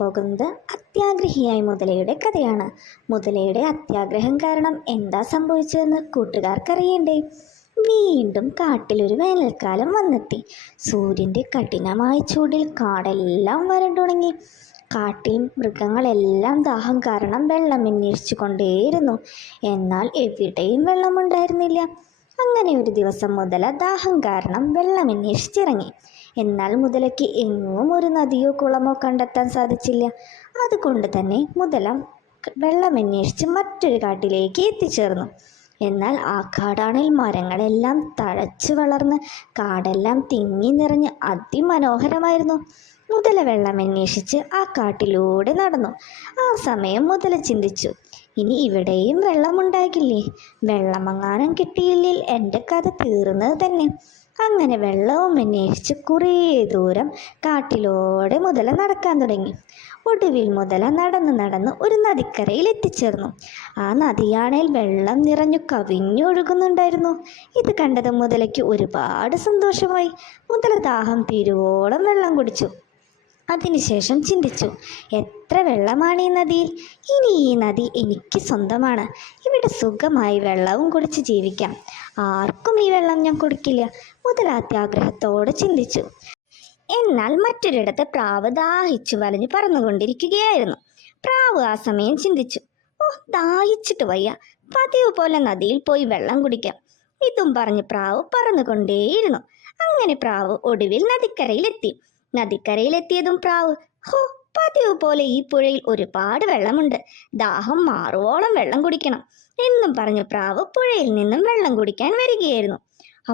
പോകുന്നത് അത്യാഗ്രഹിയായ മുതലയുടെ കഥയാണ്. മുതലയുടെ അത്യാഗ്രഹം കാരണം എന്താ സംഭവിച്ചതെന്ന് കൂട്ടുകാർക്കറിയണ്ടേ? വീണ്ടും കാട്ടിലൊരു വേനൽക്കാലം വന്നെത്തി. സൂര്യൻ്റെ കഠിനമായ ചൂടിൽ കാടെല്ലാം വരണ്ടുണങ്ങി. കാട്ടിൽ മൃഗങ്ങളെല്ലാം ദാഹം കാരണം വെള്ളം അന്വേഷിച്ചു കൊണ്ടേയിരുന്നു. എന്നാൽ എവിടെയും വെള്ളമുണ്ടായിരുന്നില്ല. അങ്ങനെ ഒരു ദിവസം മുതല ദാഹം കാരണം വെള്ളം അന്വേഷിച്ചിറങ്ങി. എന്നാൽ മുതലയ്ക്ക് എങ്ങും ഒരു നദിയോ കുളമോ കണ്ടെത്താൻ സാധിച്ചില്ല. അതുകൊണ്ട് തന്നെ മുതല വെള്ളം അന്വേഷിച്ച് മറ്റൊരു കാട്ടിലേക്ക് എത്തിച്ചേർന്നു. എന്നാൽ ആ കാടാണെങ്കിൽ മരങ്ങളെല്ലാം തഴച്ചു വളർന്ന് കാടെല്ലാം തിങ്ങി നിറഞ്ഞ് അതിമനോഹരമായിരുന്നു. മുതല വെള്ളം അന്വേഷിച്ച് ആ കാട്ടിലൂടെ നടന്നു. ആ സമയം മുതല ചിന്തിച്ചു, ഇനി ഇവിടെയും വെള്ളമുണ്ടാകില്ലേ? വെള്ളമെങ്ങാനും കിട്ടിയില്ലെങ്കിൽ എൻ്റെ കഥ തീർന്നത് തന്നെ. അങ്ങനെ വെള്ളവും അന്വേഷിച്ച് കുറേ ദൂരം കാട്ടിലൂടെ മുതല നടക്കാൻ തുടങ്ങി. ഒടുവിൽ മുതല നടന്ന് ഒരു നദിക്കരയിൽ എത്തിച്ചേർന്നു. ആ നദിയാണേൽ വെള്ളം നിറഞ്ഞു കവിഞ്ഞൊഴുകുന്നുണ്ടായിരുന്നു. ഇത് കണ്ടത് മുതലയ്ക്ക് ഒരുപാട് സന്തോഷമായി. മുതല ദാഹം തീരുവോളം വെള്ളം കുടിച്ചു. അതിനുശേഷം ചിന്തിച്ചു, എത്ര വെള്ളമാണ് ഈ നദിയിൽ. ഇനി ഈ നദി എനിക്ക് സ്വന്തമാണ്. ഇവിടെ സുഖമായി വെള്ളവും കുടിച്ച് ജീവിക്കാം. ആർക്കും ഈ വെള്ളം ഞാൻ കൊടുക്കില്ല. മുതല അത്യാഗ്രഹത്തോടെ ചിന്തിച്ചു. എന്നാൽ മറ്റൊരിടത്ത് പ്രാവ് ദാഹിച്ചു വലഞ്ഞു പറന്നുകൊണ്ടിരിക്കുകയായിരുന്നു. പ്രാവ് ആ സമയം ചിന്തിച്ചു, ദാഹിച്ചിട്ട് വയ്യ, പതിവ് പോലെ നദിയിൽ പോയി വെള്ളം കുടിക്കാം. ഇതും പറഞ്ഞ് പ്രാവ് പറന്നുകൊണ്ടേയിരുന്നു. അങ്ങനെ പ്രാവ് ഒടുവിൽ നദിക്കരയിലെത്തി. നദിക്കരയിലെത്തിയതും പ്രാവ്, പതിവ് പോലെ ഈ പുഴയിൽ ഒരുപാട് വെള്ളമുണ്ട്, ദാഹം മാറുവോളം വെള്ളം കുടിക്കണം എന്നും പറഞ്ഞു പ്രാവ് പുഴയിൽ നിന്നും വെള്ളം കുടിക്കാൻ വരികയായിരുന്നു.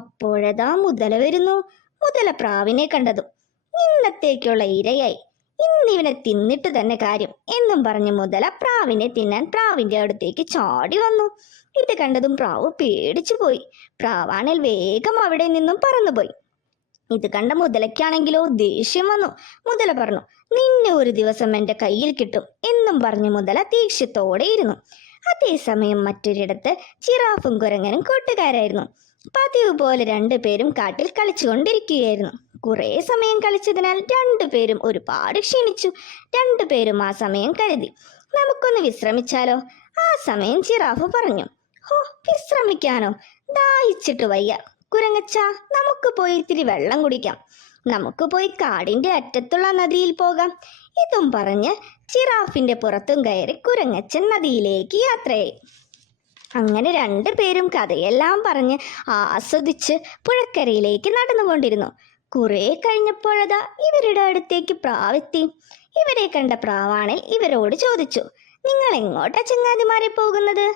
അപ്പോഴതാ മുതല വരുന്നു. മുതല പ്രാവിനെ കണ്ടതും, ഇന്നത്തേക്കുള്ള ഇരയായി, ഇന്നിവനെ തിന്നിട്ട് തന്നെ കാര്യം എന്നും പറഞ്ഞ് മുതല പ്രാവിനെ തിന്നാൻ പ്രാവിന്റെ അടുത്തേക്ക് ചാടി വന്നു. ഇത് കണ്ടതും പ്രാവ് പേടിച്ചു പോയി. പ്രാവാണേൽ വേഗം അവിടെ നിന്നും പറന്നുപോയി. ഇത് കണ്ട മുതലയ്ക്കാണെങ്കിലോ ദേഷ്യം വന്നു. മുതല പറഞ്ഞു, നിന്നെ ഒരു ദിവസം എൻ്റെ കയ്യിൽ കിട്ടും എന്നും പറഞ്ഞ് മുതല ദേഷ്യത്തോടെ ഇരുന്നു. അതേസമയം മറ്റൊരിടത്ത് ജിറാഫും കുരങ്ങനും കൂട്ടുകാരായിരുന്നു. പതിവ് പോലെ രണ്ടുപേരും കാട്ടിൽ കളിച്ചുകൊണ്ടിരിക്കുകയായിരുന്നു. കുറേ സമയം കളിച്ചതിനാൽ രണ്ടുപേരും ഒരുപാട് ക്ഷീണിച്ചു. രണ്ടുപേരും ആ സമയം കരുതി, നമുക്കൊന്ന് വിശ്രമിച്ചാലോ? ആ സമയം ജിറാഫ് പറഞ്ഞു, വിശ്രമിക്കാനോ? ദാഹിച്ചിട്ട് വയ്യ. കുരങ്ങച്ച, നമുക്ക് പോയി ഇത്തിരി വെള്ളം കുടിക്കാം. നമുക്ക് പോയി കാടിന്റെ അറ്റത്തുള്ള നദിയിൽ പോകാം. ഇതും പറഞ്ഞ് ജിറാഫിന്റെ പുറത്തും കയറി കുരങ്ങച്ചൻ നദിയിലേക്ക് യാത്രയായി. അങ്ങനെ രണ്ടുപേരും കഥയെല്ലാം പറഞ്ഞ് ആസ്വദിച്ച് പുഴക്കരയിലേക്ക് നടന്നുകൊണ്ടിരുന്നു. കുറെ കഴിഞ്ഞപ്പോഴതാ ഇവരുടെ അടുത്തേക്ക് പ്രാവെത്തി. ഇവരെ കണ്ട പ്രാവാണേൽ ഇവരോട് ചോദിച്ചു, നിങ്ങൾ എങ്ങോട്ടാ ചങ്ങാതിമാരെ പോകുന്നത്?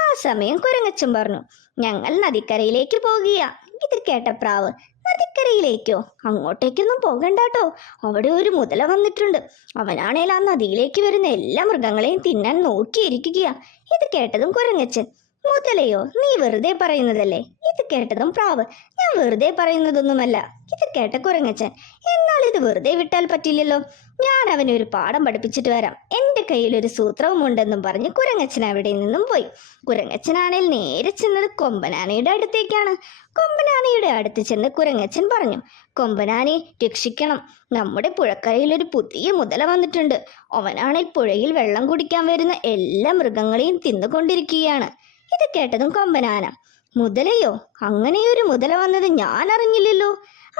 ആ സമയം കുരങ്ങച്ചൻ പറഞ്ഞു, ഞങ്ങൾ നദിക്കരയിലേക്ക് പോകുകയാ. ഇത് കേട്ട പ്രാവ്, നദിക്കരയിലേക്കോ? അങ്ങോട്ടേക്കൊന്നും പോകണ്ടാട്ടോ, അവിടെ ഒരു മുതല വന്നിട്ടുണ്ട്. അവനാണേൽ ആ നദിയിലേക്ക് വരുന്ന എല്ലാ മൃഗങ്ങളെയും തിന്നാൻ നോക്കിയിരിക്കുകയാ. ഇത് കേട്ടതും കുരങ്ങച്ചൻ, മുതലയോ? നീ വെറുതെ പറയുന്നതല്ലേ. ഇത് കേട്ടതും പ്രാവ്, ഞാൻ വെറുതെ പറയുന്നതൊന്നുമല്ല. ഇത് കേട്ട കുരങ്ങച്ചൻ, എന്നാൽ ഇത് വെറുതെ വിട്ടാൽ പറ്റില്ലല്ലോ, ഞാൻ അവനെ ഒരു പാഠം പഠിപ്പിച്ചിട്ട് വരാം. എൻ്റെ കയ്യിലൊരു സൂത്രവും ഉണ്ടെന്നും പറഞ്ഞ് കുരങ്ങച്ചൻ അവിടെ നിന്നും പോയി. കുരങ്ങച്ചനാണേൽ നേരെ ചെന്നത് കൊമ്പനാനയുടെ അടുത്തേക്കാണ്. കൊമ്പനാനയുടെ അടുത്ത് ചെന്ന് കുരങ്ങച്ചൻ പറഞ്ഞു, കൊമ്പനാനെ രക്ഷിക്കണം, നമ്മുടെ പുഴക്കരയിൽ ഒരു പുതിയ മുതല വന്നിട്ടുണ്ട്. അവനാണേൽ പുഴയിൽ വെള്ളം കുടിക്കാൻ വരുന്ന എല്ലാ മൃഗങ്ങളെയും തിന്നുകൊണ്ടിരിക്കുകയാണ്. ഇത് കേട്ടതും കൊമ്പനാന, മുതലയോ? അങ്ങനെയൊരു മുതല വന്നത് ഞാൻ അറിഞ്ഞില്ലല്ലോ.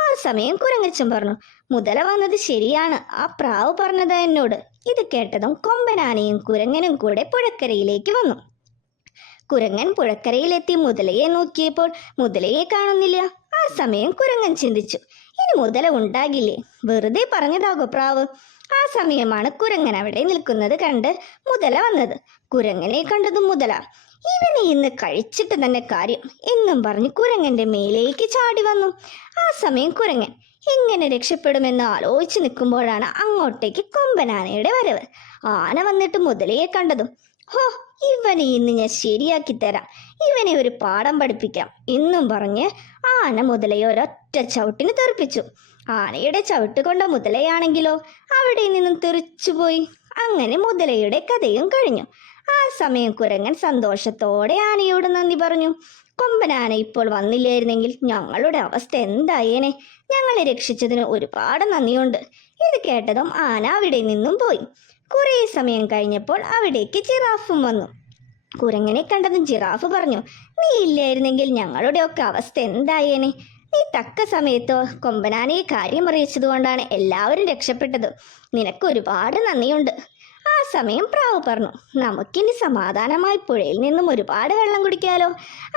ആ സമയം കുരങ്ങച്ചൻ പറഞ്ഞു, മുതല വന്നത് ശരിയാണ്, ആ പ്രാവ് പറഞ്ഞത് എന്നോട്. ഇത് കേട്ടതും കൊമ്പനാനയും കുരങ്ങനും കൂടെ പുഴക്കരയിലേക്ക് വന്നു. കുരങ്ങൻ പുഴക്കരയിലെത്തി മുതലയെ നോക്കിയപ്പോൾ മുതലയെ കാണുന്നില്ല. ആ സമയം കുരങ്ങൻ ചിന്തിച്ചു, ഇനി മുതല ഉണ്ടാകില്ലേ, വെറുതെ പറഞ്ഞതാകോ പ്രാവ്. ആ സമയമാണ് കുരങ്ങൻ അവിടെ നിൽക്കുന്നത് കണ്ട് മുതല വന്നത്. കുരങ്ങനെ കണ്ടതും മുതല, ഇവനെ ഇന്ന് കഴിച്ചിട്ട് തന്നെ കാര്യം എന്നും പറഞ്ഞ് കുരങ്ങന്റെ മേലേക്ക് ചാടി വന്നു. ആ സമയം കുരങ്ങൻ എങ്ങനെ രക്ഷപ്പെടുമെന്ന് ആലോചിച്ച് നിൽക്കുമ്പോഴാണ് അങ്ങോട്ടേക്ക് കൊമ്പനാനയുടെ വരവ്. ആന വന്നിട്ട് മുതലയെ കണ്ടതും, ഇവനെ ഇന്ന് ഞാൻ ശരിയാക്കി തരാം, ഇവനെ ഒരു പാഠം പഠിപ്പിക്കാം എന്നും പറഞ്ഞ് ആന മുതലയെ ഒരൊറ്റ ചവിട്ടിന് തെറിപ്പിച്ചു. ആനയുടെ ചവിട്ട് കൊണ്ട മുതലയാണെങ്കിലോ അവിടെ നിന്നും തെറിച്ചുപോയി. അങ്ങനെ മുതലയുടെ കഥയും കഴിഞ്ഞു. ആ സമയം കുരങ്ങൻ സന്തോഷത്തോടെ ആനയോട് നന്ദി പറഞ്ഞു. കൊമ്പനാന ഇപ്പോൾ വന്നില്ലായിരുന്നെങ്കിൽ ഞങ്ങളുടെ അവസ്ഥ എന്തായേനെ. ഞങ്ങളെ രക്ഷിച്ചതിന് ഒരുപാട് നന്ദിയുണ്ട്. ഇത് കേട്ടതും ആന അവിടെ നിന്നും പോയി. കുറേ സമയം കഴിഞ്ഞപ്പോൾ അവിടേക്ക് ജിറാഫും വന്നു. കുരങ്ങനെ കണ്ടതും ജിറാഫ് പറഞ്ഞു, നീ ഇല്ലായിരുന്നെങ്കിൽ ഞങ്ങളുടെയൊക്കെ അവസ്ഥ എന്തായേനെ? നീ തക്ക സമയത്ത് കൊമ്പനാനയെ കാര്യം അറിയിച്ചതുകൊണ്ടാണ് എല്ലാവരും രക്ഷപ്പെട്ടത്. നിനക്ക് ഒരുപാട് നന്ദിയുണ്ട്. ആ സമയം പ്രാവ് പറഞ്ഞു, നമുക്കിനി സമാധാനമായി പുഴയിൽ നിന്നും ഒരുപാട് വെള്ളം കുടിക്കാലോ.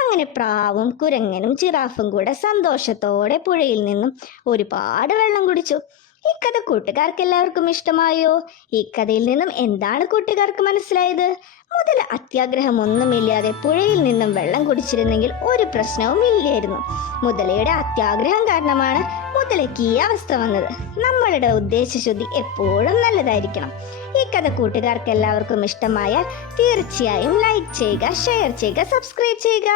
അങ്ങനെ പ്രാവും കുരങ്ങനും ജിറാഫും കൂടെ സന്തോഷത്തോടെ പുഴയിൽ നിന്നും ഒരുപാട് വെള്ളം കുടിച്ചു. ഈ കഥ കൂട്ടുകാർക്ക് എല്ലാവർക്കും ഇഷ്ടമായോ? ഈ കഥയിൽ നിന്നും എന്താണ് കൂട്ടുകാർക്ക് മനസ്സിലായത്? മുതല അത്യാഗ്രഹമൊന്നുമില്ലാതെ പുഴയിൽ നിന്നും വെള്ളം കുടിച്ചിരുന്നെങ്കിൽ ഒരു പ്രശ്നവും ഇല്ലായിരുന്നു. മുതലയുടെ അത്യാഗ്രഹം കാരണമാണ് മുതലയ്ക്ക് ഈ അവസ്ഥ വന്നത്. നമ്മളുടെ ഉദ്ദേശശുദ്ധി എപ്പോഴും നല്ലതായിരിക്കണം. ഈ കഥ കൂട്ടുകാർക്ക് എല്ലാവർക്കും ഇഷ്ടമായാൽ തീർച്ചയായും ലൈക്ക് ചെയ്യുക, ഷെയർ ചെയ്യുക, സബ്സ്ക്രൈബ് ചെയ്യുക.